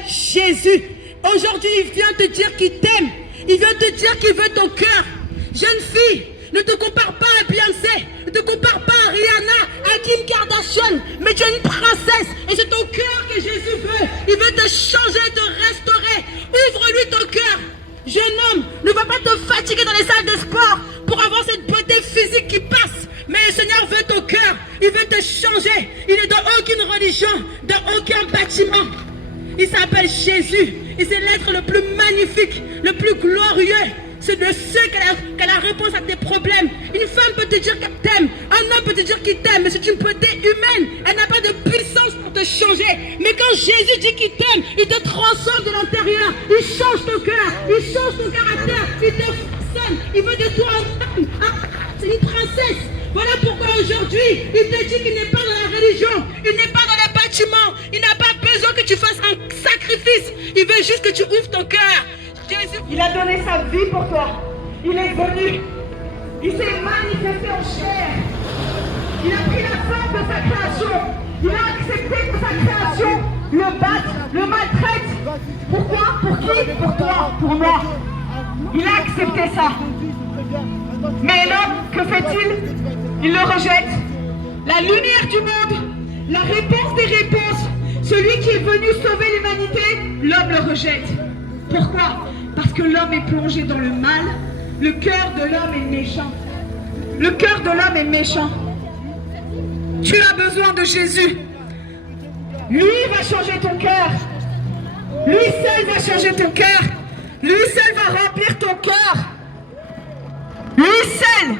s'appelle Jésus. Aujourd'hui, il vient te dire qu'il t'aime. Il vient te dire qu'il veut ton cœur. Jeune fille, ne te compare pas à Beyoncé. Ne te compare pas à Rihanna, à Kim Kardashian. Mais tu es une princesse. Et c'est ton cœur que Jésus veut. Il veut te changer, te restaurer. Ouvre-lui ton cœur. Jeune homme, ne va pas te fatiguer dans les salles de sport pour avoir cette beauté physique qui passe. Mais le Seigneur veut ton cœur. Il veut te changer. Il n'est dans aucune religion, dans aucun bâtiment. Il s'appelle Jésus. Et c'est l'être le plus magnifique, le plus glorieux. C'est de ceux qui a la réponse à tes problèmes. Une femme peut te dire qu'elle t'aime. Un homme peut te dire qu'il t'aime. Mais c'est une beauté humaine. Elle n'a pas de puissance pour te changer. Mais quand Jésus dit qu'il t'aime, il te transforme de l'intérieur. Il change ton cœur. Il change ton caractère. Il te façonne. Il veut de toi un homme. C'est une princesse. Voilà pourquoi aujourd'hui, il te dit qu'il n'est pas dans la religion. Il n'est pas dans les bâtiments. Il n'a pas besoin que tu fasses un sacrifice. Il veut juste que tu ouvres ton cœur. Jésus, il a donné sa vie pour toi. Il est venu. Il s'est manifesté en chair. Il a pris la forme de sa création. Il a accepté que sa création le batte, le maltraite. Pourquoi? Pour qui? Pour toi, pour moi. Il a accepté ça. Mais l'homme, que fait-il? Il le rejette. La lumière du monde, la réponse des réponses, celui qui est venu sauver l'humanité, l'homme le rejette. Pourquoi? Parce que l'homme est plongé dans le mal. Le cœur de l'homme est méchant. Le cœur de l'homme est méchant. Tu as besoin de Jésus. Lui va changer ton cœur. Lui seul va changer ton cœur. Lui seul va remplir ton cœur. Lui seul.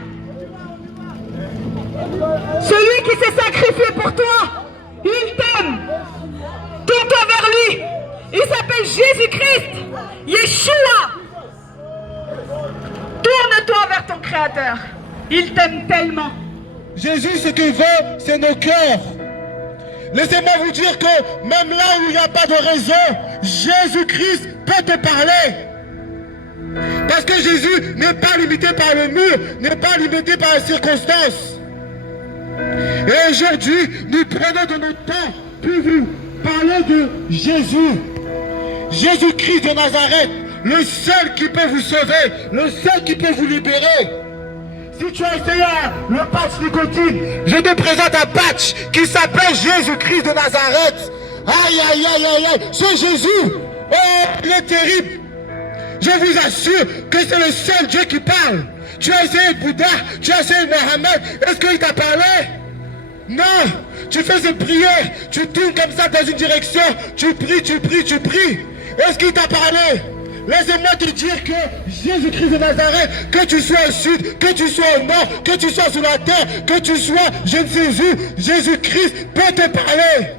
Celui qui s'est sacrifié pour toi. Il t'aime. Tourne-toi vers lui. Il s'appelle Jésus-Christ. Yeshua. Tourne-toi vers ton Créateur. Il t'aime tellement. Jésus, ce qu'il veut, c'est nos cœurs. Laissez-moi vous dire que même là où il n'y a pas de raison, Jésus-Christ peut te parler. Parce que Jésus n'est pas limité par le mur, n'est pas limité par les circonstances. Et aujourd'hui, nous prenons de notre temps pour vous parler de Jésus. Jésus-Christ de Nazareth, le seul qui peut vous sauver, le seul qui peut vous libérer. Si tu as essayé le patch nicotine, je te présente un patch qui s'appelle Jésus-Christ de Nazareth. Aïe, aïe, aïe, aïe, aïe, ce Jésus, oh, il est terrible. Je vous assure que c'est le seul Dieu qui parle. Tu as essayé Bouddha, tu as essayé Mohamed, est-ce qu'il t'a parlé? Non, tu fais ces prières, tu tournes comme ça dans une direction, tu pries, tu pries, tu pries. Est-ce qu'il t'a parlé? Laissez-moi te dire que Jésus-Christ de Nazareth, que tu sois au sud, que tu sois au nord, que tu sois sous la terre, que tu sois, je ne sais où, Jésus-Christ peut te parler.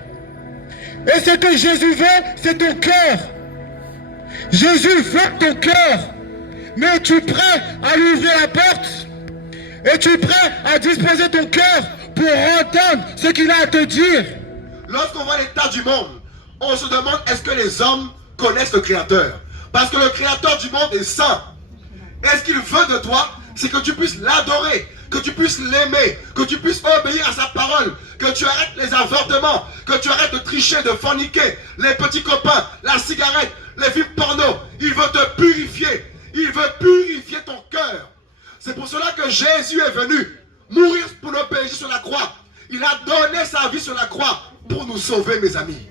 Et ce que Jésus veut, c'est ton cœur. Jésus veut ton cœur. Mais es-tu prêt à lui ouvrir la porte? Es-tu prêt à disposer ton cœur pour entendre ce qu'il a à te dire? Lorsqu'on voit l'état du monde, on se demande est-ce que les hommes connaissent le Créateur? Parce que le Créateur du monde est saint. Et ce qu'il veut de toi, c'est que tu puisses l'adorer, que tu puisses l'aimer, que tu puisses obéir à sa parole, que tu arrêtes les avortements, que tu arrêtes de tricher, de forniquer, les petits copains, la cigarette, les films porno. Il veut te purifier. Il veut purifier ton cœur. C'est pour cela que Jésus est venu mourir pour nos péchés sur la croix. Il a donné sa vie sur la croix pour nous sauver, mes amis.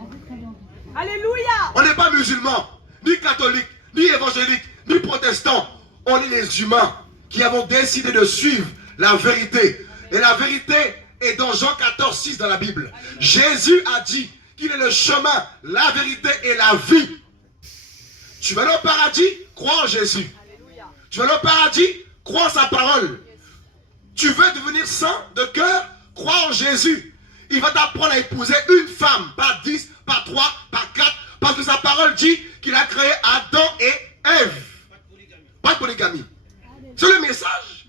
Alléluia. On n'est pas musulmans, ni catholiques, ni évangéliques, ni protestants. On est les humains qui avons décidé de suivre la vérité. Et la vérité est dans Jean 14, 6 dans la Bible. Jésus a dit qu'il est le chemin, la vérité et la vie. Tu vas aller au paradis, crois en Jésus. Tu vas aller au paradis, crois en sa parole. Tu veux devenir saint de cœur, crois en Jésus. Il va t'apprendre à épouser une femme, pas 10, pas 3, pas 4, parce que sa parole dit qu'il a créé Adam et Ève. Pas de polygamie. C'est le message.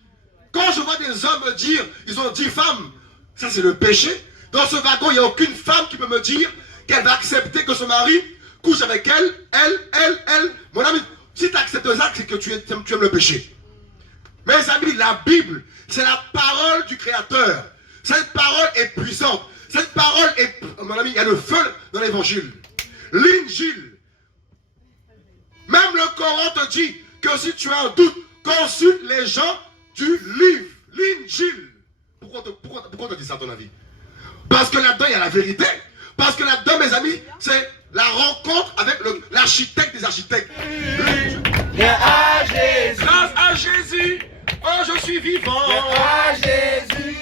Quand je vois des hommes me dire, ils ont 10 femmes, ça c'est le péché. Dans ce wagon, il n'y a aucune femme qui peut me dire qu'elle va accepter que son mari couche avec elle. Mon ami, si tu acceptes ça, c'est que tu aimes le péché. Mes amis, la Bible, c'est la parole du Créateur. Cette parole est puissante. Cette parole est... Mon ami, il y a le feu dans l'évangile. L'injil, Coran te dit que si tu as un doute, consulte les gens du livre, l'Injil. Pourquoi on te dit ça à ton avis? Parce que là-dedans, il y a la vérité. Parce que là-dedans, mes amis, c'est la rencontre avec l'architecte des architectes. Viens à Jésus. Grâce à Jésus, oh, je suis vivant. Viens à Jésus.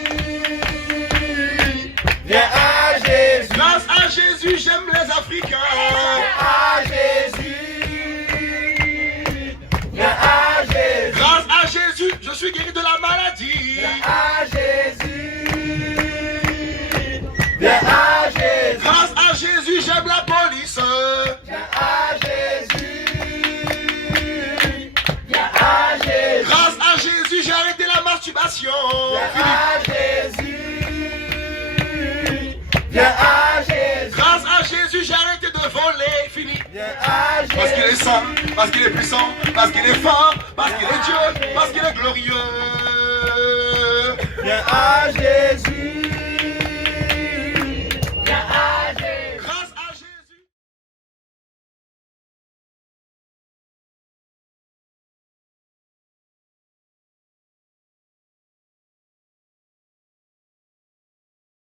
Viens à Jésus. Grâce à Jésus, j'aime les Africains. Viens à Jésus. Viens à Jésus. Grâce à Jésus, je suis guéri de la maladie. Viens à Jésus. Viens à Jésus. Grâce à Jésus, j'aime la police. Viens à Jésus. Viens à Jésus. Grâce à Jésus, j'ai arrêté la masturbation. Viens à Jésus. Viens à Jésus. Grâce à Jésus, j'ai arrêté de voler. Fini. Viens à Jésus. Parce qu'il est saint, parce qu'il est puissant, parce qu'il est fort, parce qu'il est Dieu, parce qu'il est glorieux. Viens à Jésus.